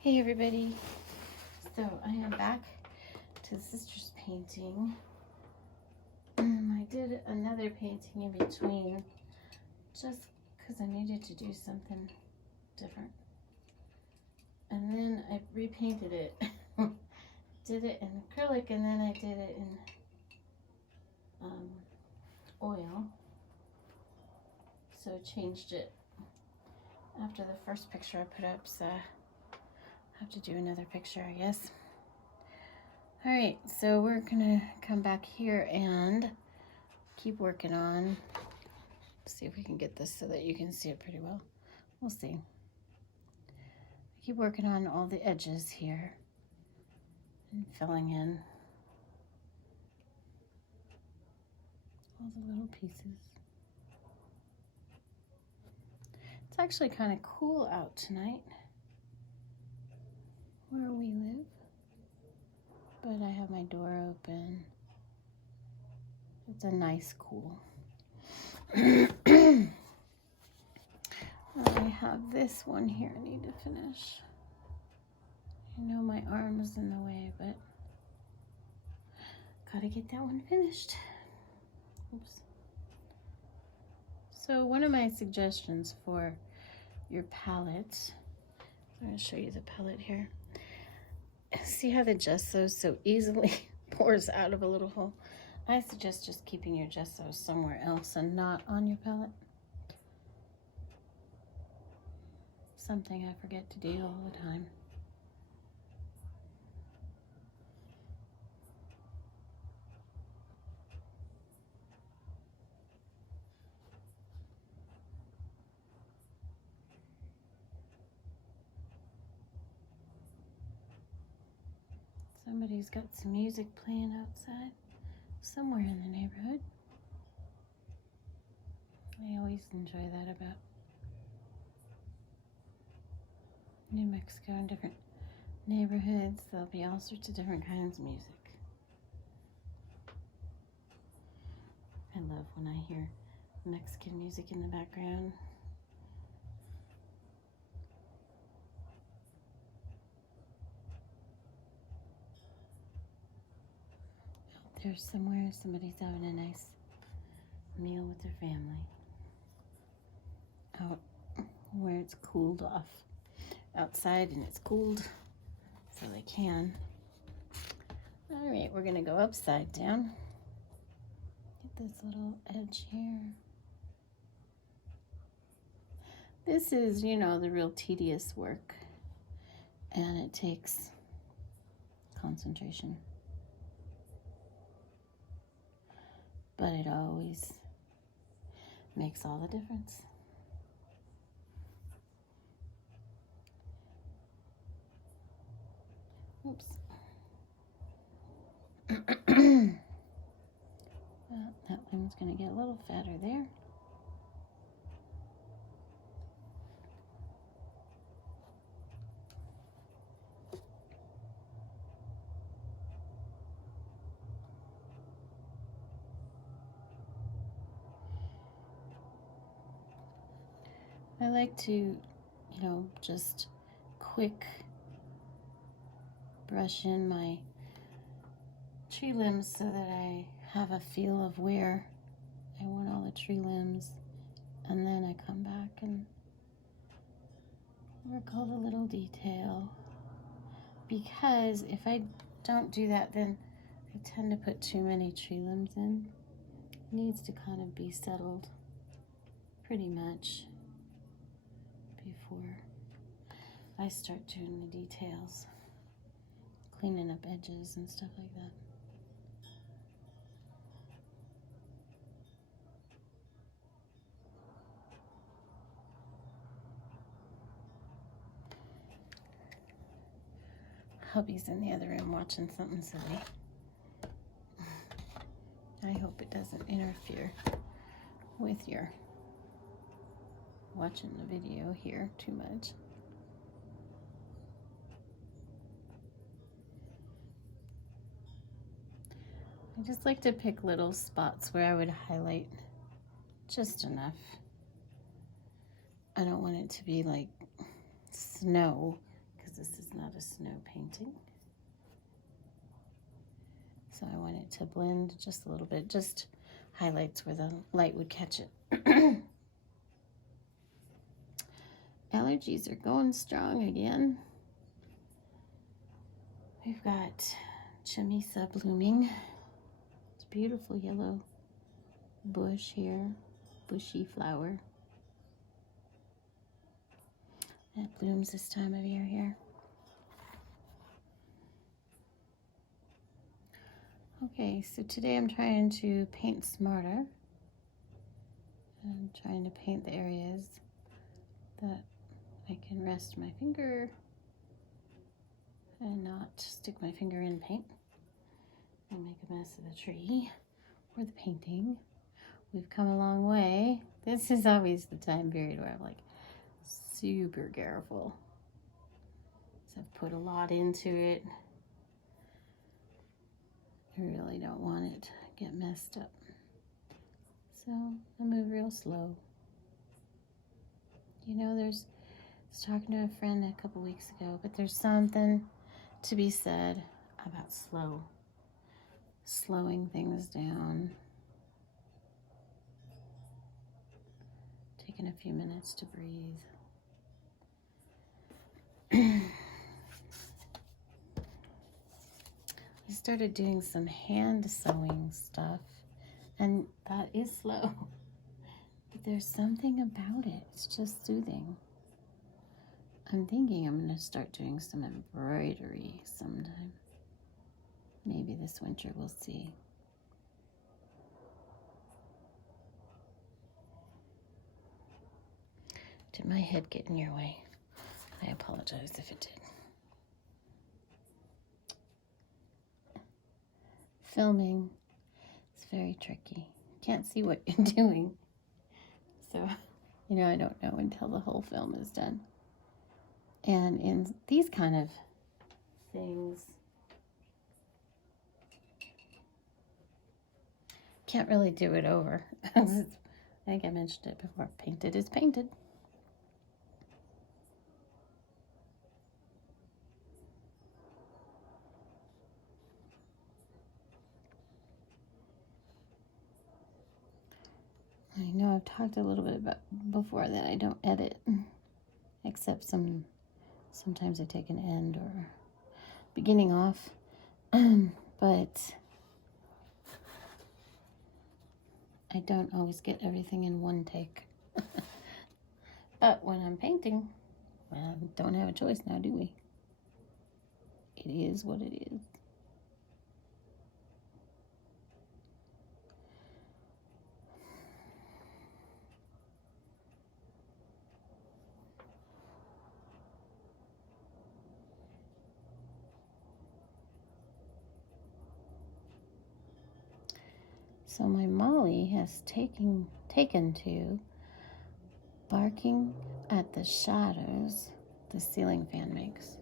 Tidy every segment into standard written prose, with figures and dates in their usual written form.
Hey everybody, so I am back to Sister's painting. I did another painting in between just because I needed to do something different. And then I repainted it. Did it in acrylic and then I did it in oil. So I changed it after the first picture I put up, so I have to do another picture, I guess. All right, so we're gonna come back here and keep working on, see if we can get this so that you can see it pretty well. We'll see. Keep working on all the edges here and filling in all the little pieces. It's actually kind of cool out tonight where we live, but I have my door open. It's a nice cool. I have this one here I need to finish. I know my arm is in the way, but gotta get that one finished. Oops. So one of my suggestions for your palette, I'm going to show you the palette here. See how the gesso so easily pours out of a little hole? I suggest just keeping your gesso somewhere else and not on your palette. Something I forget to do all the time. Somebody's got some music playing outside somewhere in the neighborhood. I always enjoy that about New Mexico and different neighborhoods. There'll be all sorts of different kinds of music. I love when I hear Mexican music in the background. Out there somewhere, somebody's having a nice meal with their family. Out where it's cooled off. Outside and it's cooled, so they can. All right, we're gonna go upside down. Get this little edge here. This is, you know, the real tedious work, and it takes concentration. But it always makes all the difference. Oops. Well, that one's going to get a little fatter there. I like to, you know, just quick brush in my tree limbs so that I have a feel of where I want all the tree limbs, and then I come back and work all the little detail, because if I don't do that, then I tend to put too many tree limbs in. It needs to kind of be settled pretty much before I start doing the details, cleaning up edges and stuff like that. Hubby's in the other room watching something silly. I hope it doesn't interfere with your watching the video here too much. I just like to pick little spots where I would highlight just enough. I don't want it to be like snow, because this is a snow painting. So I want it to blend just a little bit, just highlights where the light would catch it. Allergies are going strong again. We've got Chamisa blooming. It's a beautiful yellow bush here, bushy flower. That blooms this time of year here. Okay, so today I'm trying to paint smarter. I'm trying to paint the areas that I can rest my finger and not stick my finger in paint and make a mess of the tree or the painting. We've come a long way. This is always the time period where I'm like super careful. So I've put a lot into it. I really don't want it to get messed up. So I move real slow. You know, I was talking to a friend a couple weeks ago, but there's something to be said about slowing things down. Taking a few minutes to breathe. I started doing some hand sewing stuff, and that is slow. But there's something about it. It's just soothing. I'm thinking I'm going to start doing some embroidery sometime. Maybe this winter, we'll see. Did my head get in your way? I apologize if it did. Filming is very tricky. Can't see what you're doing. So, you know, I don't know until the whole film is done. And in these kind of things, can't really do it over. I think I mentioned it before. Painted is painted. I know I've talked a little bit about before that I don't edit, except sometimes I take an end or beginning off, but I don't always get everything in one take. But when I'm painting, well, don't have a choice now, do we? It is what it is. So my Molly has taken to barking at the shadows the ceiling fan makes.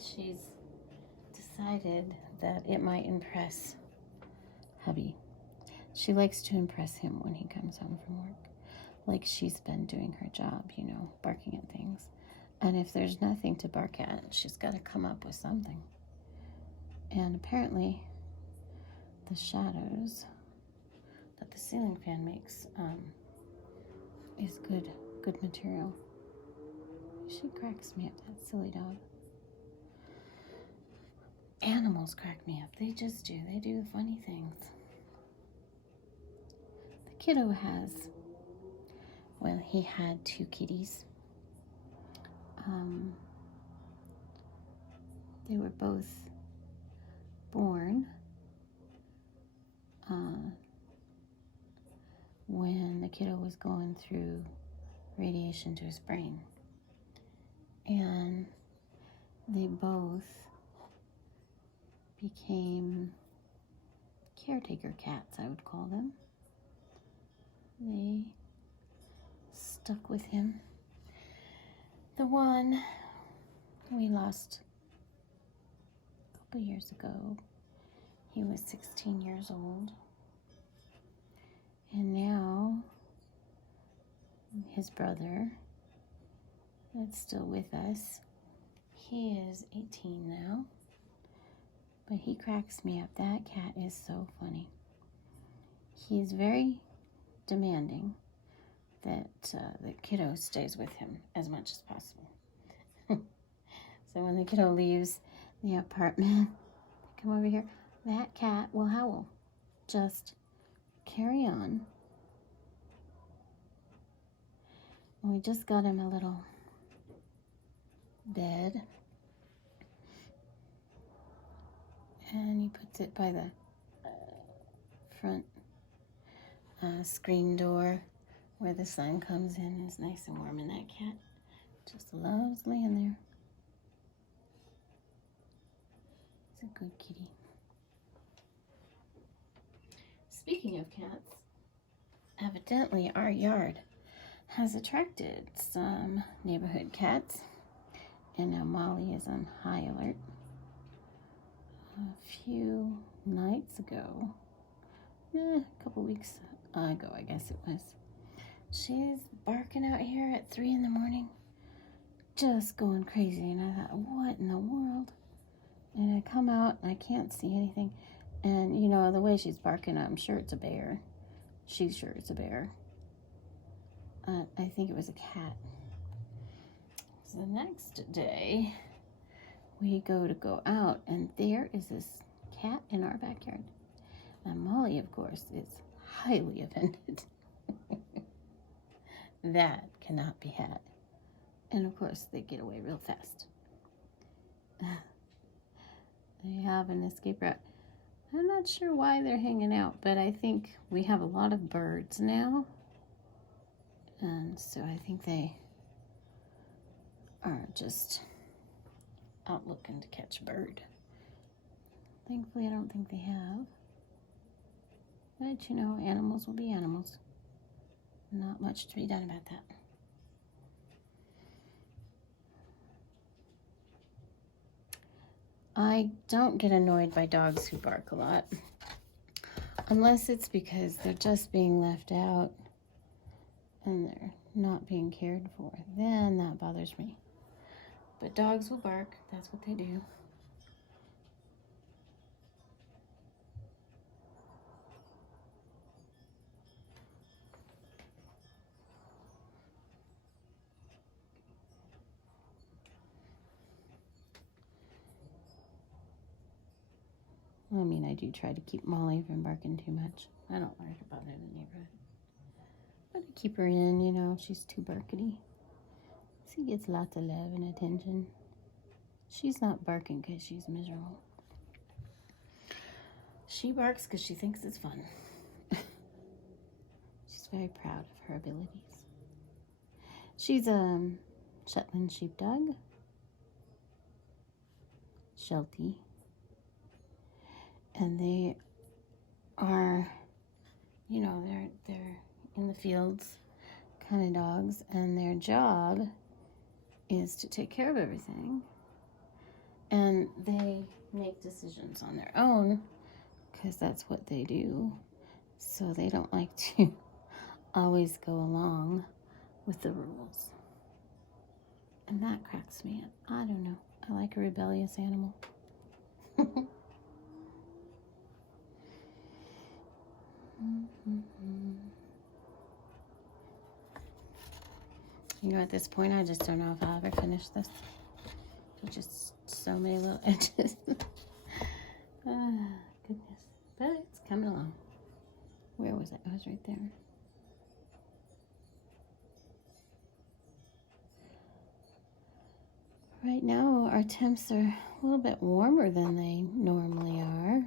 She's decided that it might impress hubby. She likes to impress him when he comes home from work. Like she's been doing her job, you know, barking at things. And if there's nothing to bark at, she's got to come up with something. And apparently, the shadows that the ceiling fan makes is good material. She cracks me up, that silly dog. Animals crack me up. They just do. They do funny things. The kiddo he had 2 kitties. They were both born when the kiddo was going through radiation to his brain. And they both became caretaker cats, I would call them. They stuck with him. The one we lost a couple years ago, he was 16 years old. And now his brother, that that's still with us. He is 18 now, but he cracks me up. That cat is so funny. He's very demanding that the kiddo stays with him as much as possible. So when the kiddo leaves the apartment, come over here, that cat will howl. Just carry on. And we just got him a little bed. And he puts it by the front screen door where the sun comes in. It's nice and warm, and that cat just loves laying there. He's a good kitty. Speaking of cats, evidently our yard has attracted some neighborhood cats, and now Molly is on high alert. A few nights ago, a couple weeks ago, I guess it was, she's barking out here at 3 in the morning, just going crazy. And I thought, what in the world? And I come out and I can't see anything. And you know, the way she's barking, I'm sure it's a bear. She's sure it's a bear. I think it was a cat. So the next day, we go out, and there is this cat in our backyard. And Molly, of course, is highly offended. That cannot be had. And of course, they get away real fast. They have an escape route. I'm not sure why they're hanging out, but I think we have a lot of birds now. And so I think they are just out looking to catch a bird. Thankfully, I don't think they have. But you know, animals will be animals. Not much to be done about that. I don't get annoyed by dogs who bark a lot, unless it's because they're just being left out and they're not being cared for. Then that bothers me. But dogs will bark. That's what they do. I mean, I do try to keep Molly from barking too much. I don't want her to bother the neighborhood. But I keep her in, you know, she's too barkety. She gets lots of love and attention. She's not barking because she's miserable. She barks because she thinks it's fun. She's very proud of her abilities. She's a Shetland sheepdog. Sheltie. And they are, you know, they're in the fields kind of dogs, and their job is to take care of everything. And they make decisions on their own because that's what they do. So they don't like to always go along with the rules. And that cracks me up. I don't know. I like a rebellious animal. You know, at this point, I just don't know if I'll ever finish this. There's just so many little edges. Goodness. But it's coming along. Where was it? It was right there. Right now, our temps are a little bit warmer than they normally are.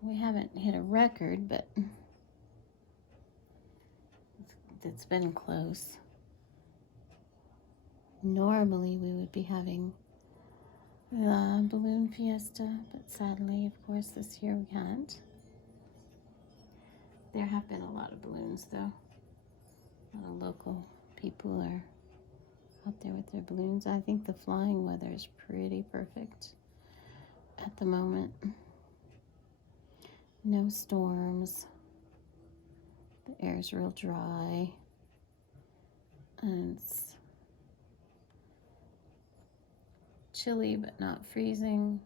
We haven't hit a record, but it's been close. Normally, we would be having the balloon fiesta, but sadly, of course, this year we can't. There have been a lot of balloons, though. A lot of local people are out there with their balloons. I think the flying weather is pretty perfect at the moment. No storms. The air's real dry. And it's chilly but not freezing.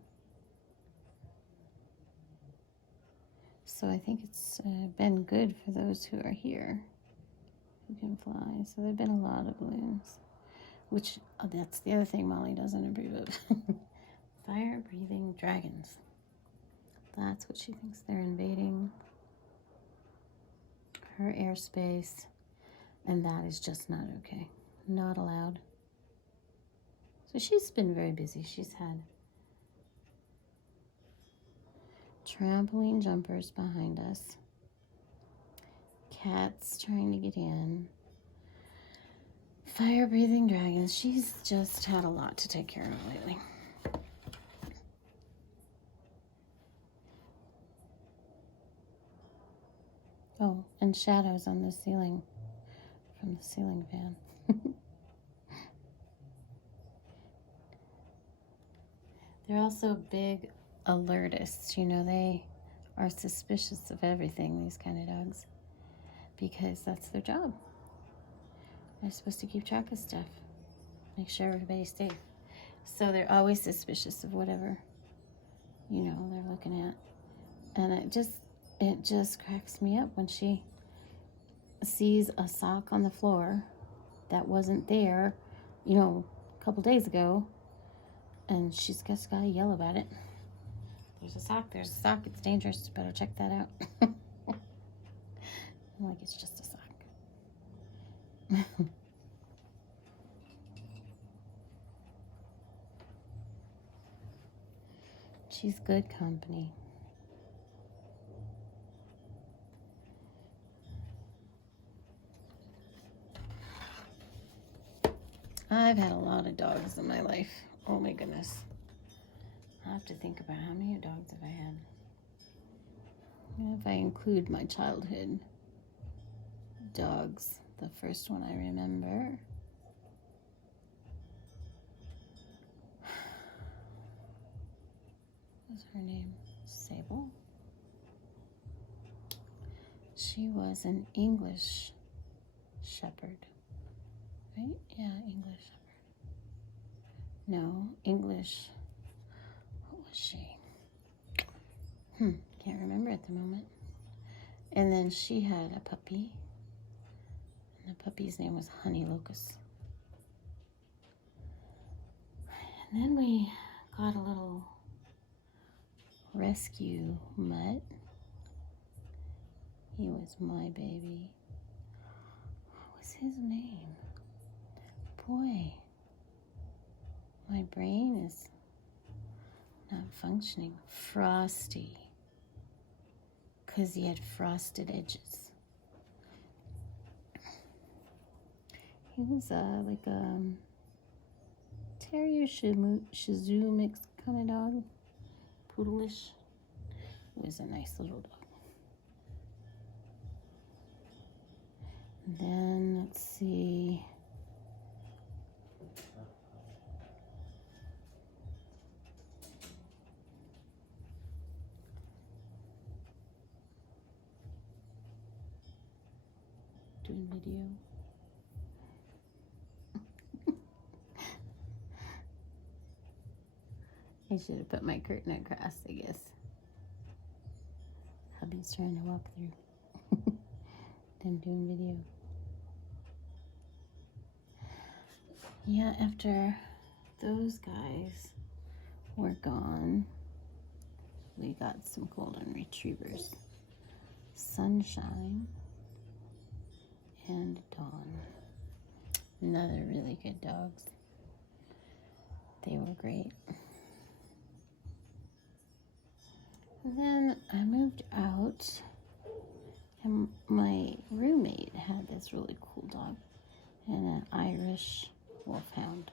So I think it's been good for those who are here, who can fly. So there've been a lot of balloons, which that's the other thing Molly doesn't approve of. Fire-breathing dragons. That's what she thinks they're invading her airspace, and that is just not okay. Not allowed. So she's been very busy. She's had trampoline jumpers behind us, cats trying to get in, fire-breathing dragons. She's just had a lot to take care of lately. Oh, and shadows on the ceiling from the ceiling fan. They're also big alertists. You know, they are suspicious of everything, these kind of dogs, because that's their job. They're supposed to keep track of stuff, make sure everybody's safe. So they're always suspicious of whatever, you know, they're looking at. And it just cracks me up when she sees a sock on the floor that wasn't there, you know, a couple days ago, and she's just got to yell about it. There's a sock, it's dangerous, better check that out. I'm like, it's just a sock. She's good company. I've had a lot of dogs in my life. Oh my goodness. I have to think about how many dogs have I had. If I include my childhood dogs, the first one I remember. What's her name? Sable? She was an English shepherd. Right? Yeah, English shepherd. No, English. What was she? Can't remember at the moment. And then she had a puppy. And the puppy's name was Honey Locust. And then we got a little rescue mutt. He was my baby. What was his name? Boy, my brain is not functioning. Frosty. Because he had frosted edges. He was like a terrier shih tzu mixed kind of dog. Poodleish. He was a nice little dog. And then, let's see. Doing video. I should have put my curtain across, I guess. Hubby's trying to walk through. Then doing video. Yeah, after those guys were gone, we got some golden retrievers. Sunshine and Dawn. Another really good dogs. They were great. And then I moved out, and my roommate had this really cool dog, and an Irish wolfhound.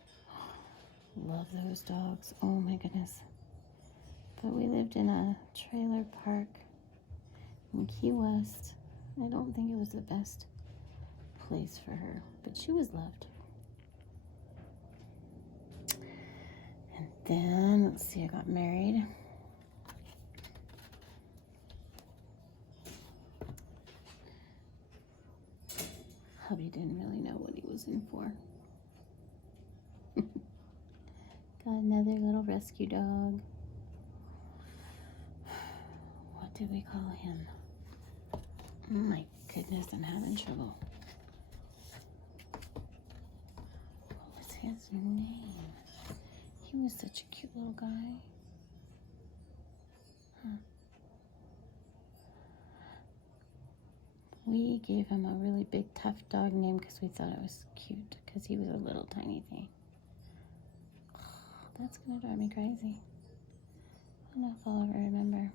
Love those dogs. Oh my goodness. But we lived in a trailer park in Key West. I don't think it was the best place for her, but she was loved. And then, let's see, I got married. Hubby didn't really know what he was in for. Another little rescue dog. What did we call him? Oh my goodness, I'm having trouble. What was his name? He was such a cute little guy. Huh. We gave him a really big, tough dog name because we thought it was cute because he was a little tiny thing. Oh, that's going to drive me crazy. I don't know if I'll ever remember.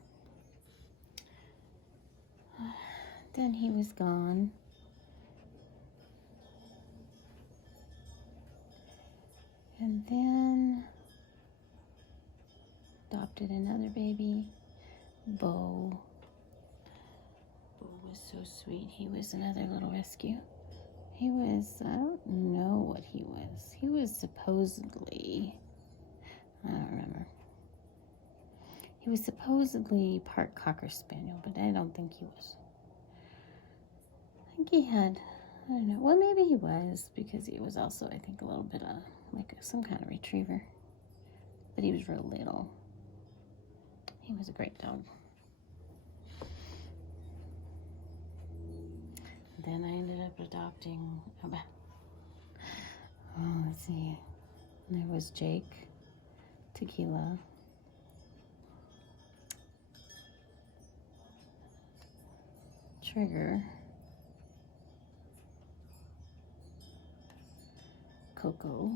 Then he was gone. And then adopted another baby, Bo. Bo was so sweet. He was another little rescue. He was, I don't know what he was. He was supposedly, I don't remember. He was supposedly part Cocker Spaniel, but I don't think he was. I think he had, I don't know, well, maybe he was, because he was also, I think, a little bit of, like some kind of retriever. But he was real little. He was a great dog. Then I ended up adopting, let's see, there was Jake, Tequila, Trigger, Coco.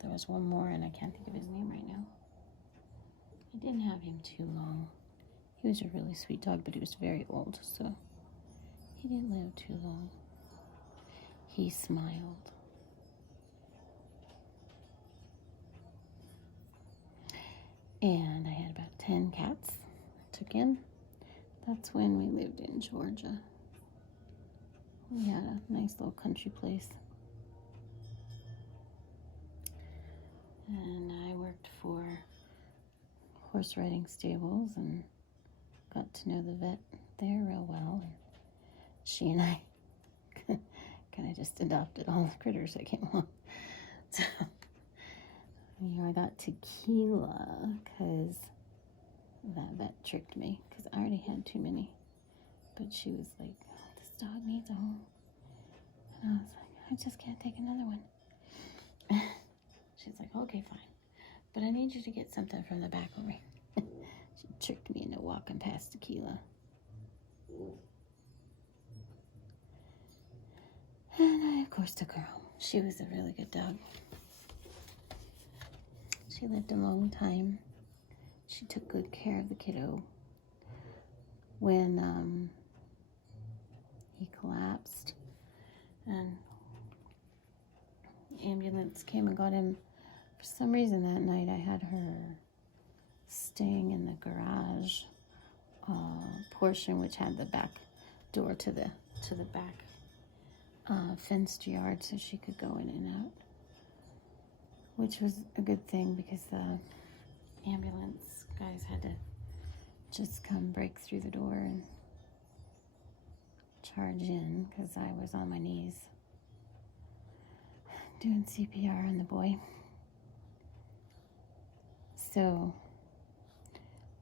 There was one more, and I can't think of his name right now. I didn't have him too long. He was a really sweet dog, but he was very old, so he didn't live too long. He smiled. And I had about 10 cats I took in. That's when we lived in Georgia. We had a nice little country place. And I worked for horse riding stables and got to know the vet there real well. And she and I kind of just adopted all the critters that came along. So, I got Tequila because that vet tricked me because I already had too many. But she was like, oh, this dog needs a home. And I was like, I just can't take another one. She's like, okay, fine. But I need you to get something from the back over here. She tricked me into walking past Tequila. And I, of course, took her home. She was a really good dog. She lived a long time. She took good care of the kiddo. When he collapsed and the ambulance came and got him, for some reason that night I had her staying in the garage portion, which had the back door to the back fenced yard, so she could go in and out, which was a good thing because the ambulance guys had to just come break through the door and charge in because I was on my knees doing CPR on the boy. So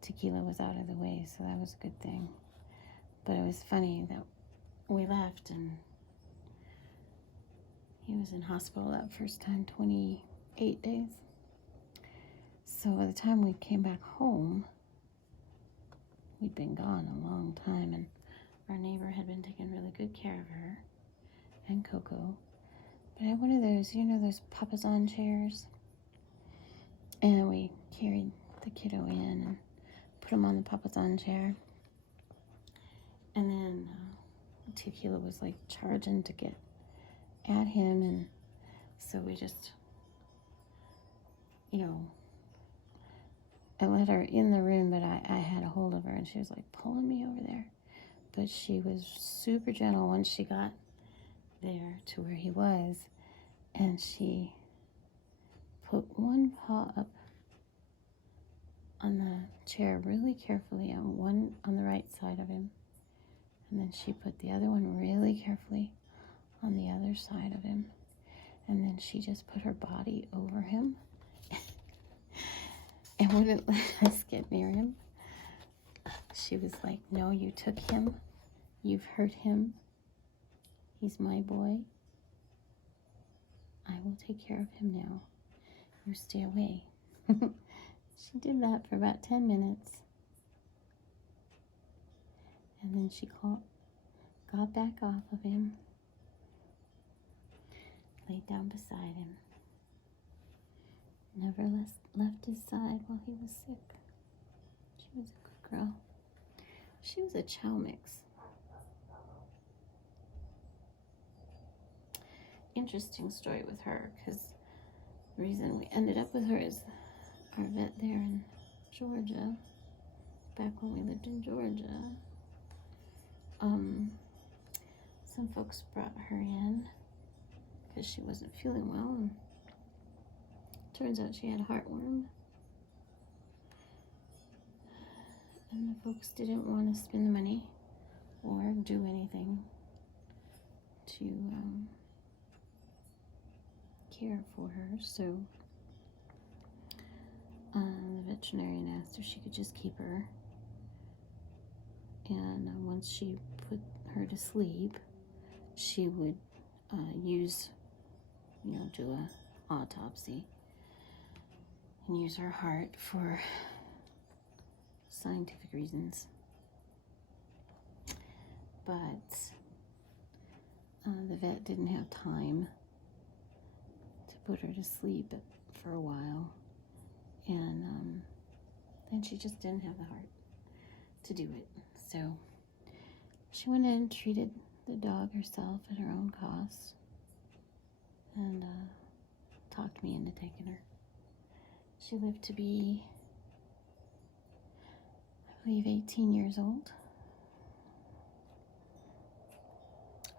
Tequila was out of the way, so that was a good thing. But it was funny that we left and he was in hospital that first time, 28 days. So by the time we came back home, we'd been gone a long time, and our neighbor had been taking really good care of her and Coco. But I had one of those, you know, those Papasan chairs. And we carried the kiddo in and put him on the Papasan chair. And then Tequila was like charging to get at him, and so we just, you know, I let her in the room, but I had a hold of her, and she was like pulling me over there. But she was super gentle once she got there to where he was, and she put one paw up on the chair really carefully, on the right side of him, and then she put the other one really carefully on the other side of him, And then she just put her body over him and wouldn't let us get near him. She was like, no, you took him. You've hurt him. He's my boy. I will take care of him now. You stay away. She did that for about 10 minutes. And then she got back off of him, laid down beside him, never left his side while he was sick. She was a good girl. She was a chow mix. Interesting story with her, because the reason we ended up with her is our vet there in Georgia, back when we lived in Georgia, some folks brought her in because she wasn't feeling well, and turns out she had heartworm. And the folks didn't want to spend the money or do anything to care for her, so the veterinarian asked if she could just keep her, and once she put her to sleep, she would do a autopsy and use her heart for scientific reasons. But the vet didn't have time to put her to sleep for a while, and then she just didn't have the heart to do it. So she went in and treated the dog herself at her own cost, and talked me into taking her. She lived to be, I believe, 18 years old.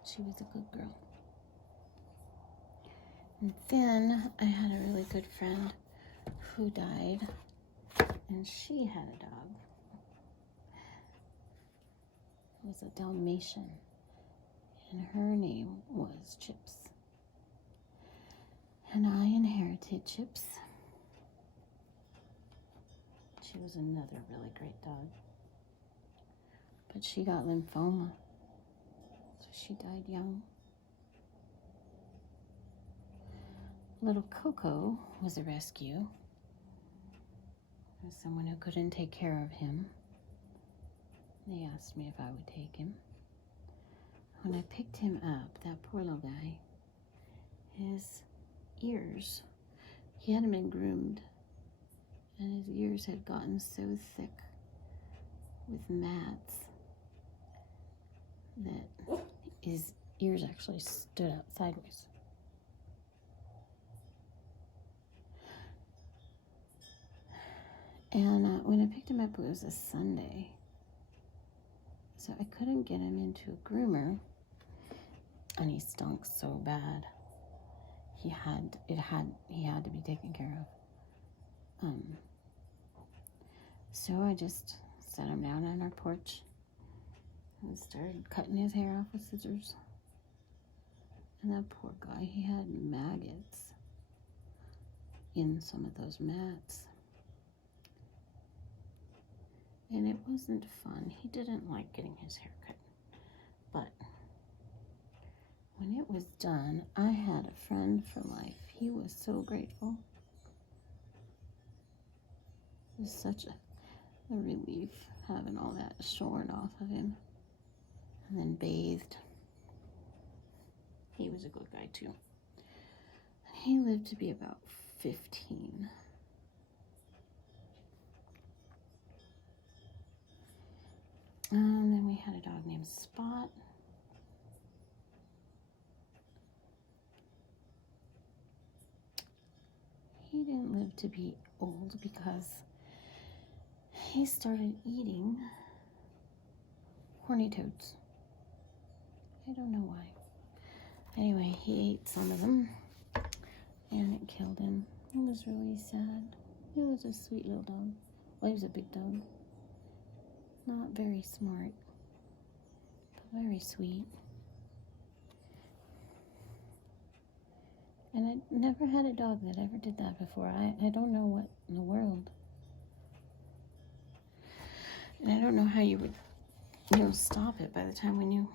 She was a good girl. And then I had a really good friend who died, and she had a dog. It was a Dalmatian, and her name was Chips. And I inherited Chips. She was another really great dog. But she got lymphoma, so she died young. Little Coco was a rescue. There was someone who couldn't take care of him. They asked me if I would take him. When I picked him up, that poor little guy, his ears, he hadn't been groomed, and his ears had gotten so thick with mats that his ears actually stood out sideways. And when I picked him up, it was a Sunday. So I couldn't get him into a groomer, and he stunk so bad. He had to be taken care of. So I just set him down on our porch and started cutting his hair off with scissors. And that poor guy, he had maggots in some of those mats. And it wasn't fun. He didn't like getting his hair cut. But when it was done, I had a friend for life. He was so grateful. It was such a relief having all that shorn off of him. And then bathed. He was a good guy too. And he lived to be about 15. And then we had a dog named Spot. He didn't live to be old because he started eating horny toads. I don't know why. Anyway, he ate some of them, and it killed him. It was really sad. He was a sweet little dog. Well, he was a big dog. Not very smart, but very sweet. And I never had a dog that ever did that before. I don't know what in the world. And I don't know how you would, stop it by the time we knew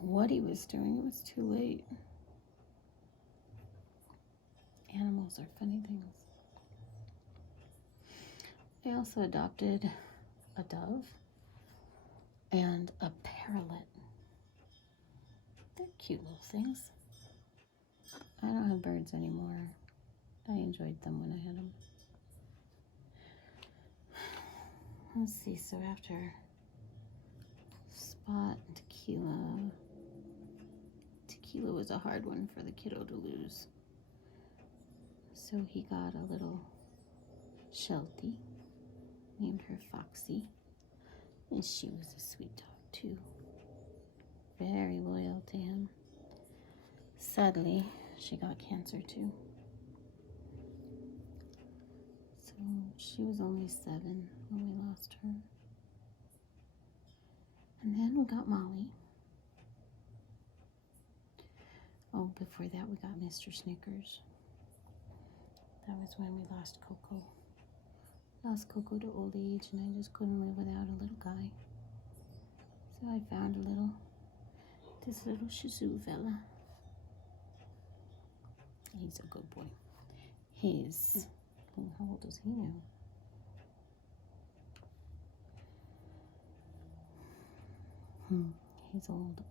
what he was doing. It was too late. Animals are funny things. I also adopted a dove and a parrot. They're cute little things. I don't have birds anymore. I enjoyed them when I had them. Let's see, so after Spot and Tequila was a hard one for the kiddo to lose. So he got a little Sheltie, named her Foxy, and she was a sweet dog too. Very loyal to him. Sadly, she got cancer too. So she was only 7 when we lost her. And then we got Molly. Oh, before that we got Mr. Snickers. That was when we lost Coco. Lost Coco to old age, and I just couldn't live without a little guy. So I found this little Shih Tzu fella. He's a good boy. He's, how old is he now? He's old.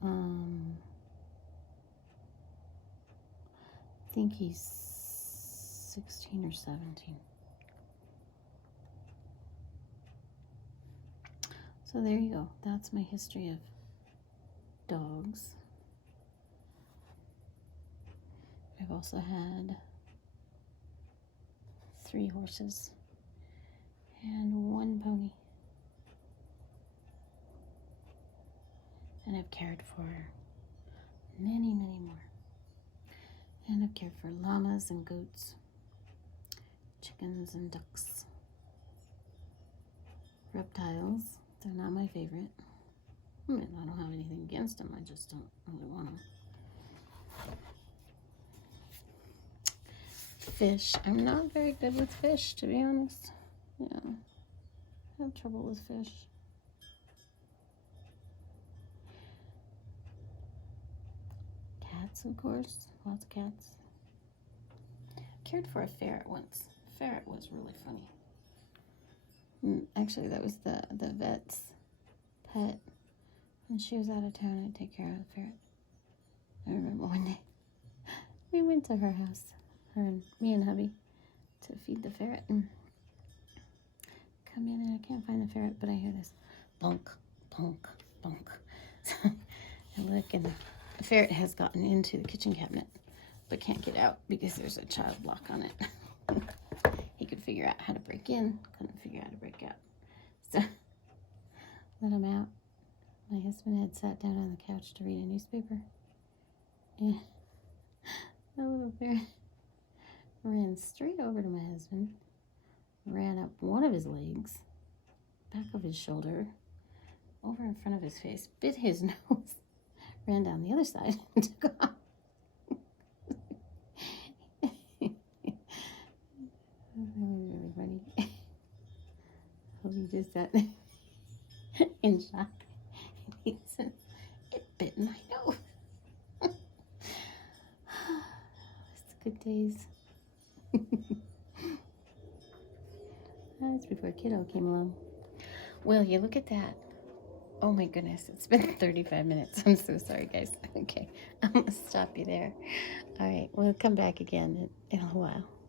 I think he's 16 or 17. So there you go. That's my history of dogs. I've also had 3 horses and 1 pony. And I've cared for many, many more. And I've cared for llamas and goats, chickens and ducks. Reptiles, they're not my favorite. I mean, I don't have anything against them, I just don't really want them. Fish, I'm not very good with fish, to be honest. Yeah, I have trouble with fish. Cats, of course, lots of cats. Cared for a ferret once. Ferret was really funny. Actually, that was the vet's pet. When she was out of town, I'd take care of the ferret. I remember one day we went to her house, her and me and hubby, to feed the ferret, and come in and I can't find the ferret, but I hear this bonk, bonk, bonk. So I look, and the ferret has gotten into the kitchen cabinet, but can't get out because there's a child lock on it. He could figure out how to break in, couldn't figure out how to break out. So let him out. My husband had sat down on the couch to read a newspaper, and the little ferret ran straight over to my husband, ran up one of his legs, back of his shoulder, over in front of his face, bit his nose, ran down the other side, and took off. That was really funny. He just sat there in shock. He said, "It bit my nose." It's good days. That's before Kiddo came along. Well, you look at that. Oh my goodness, it's been 35 minutes. I'm so sorry, guys. Okay, I'm gonna stop you there. All right, we'll come back again in a while.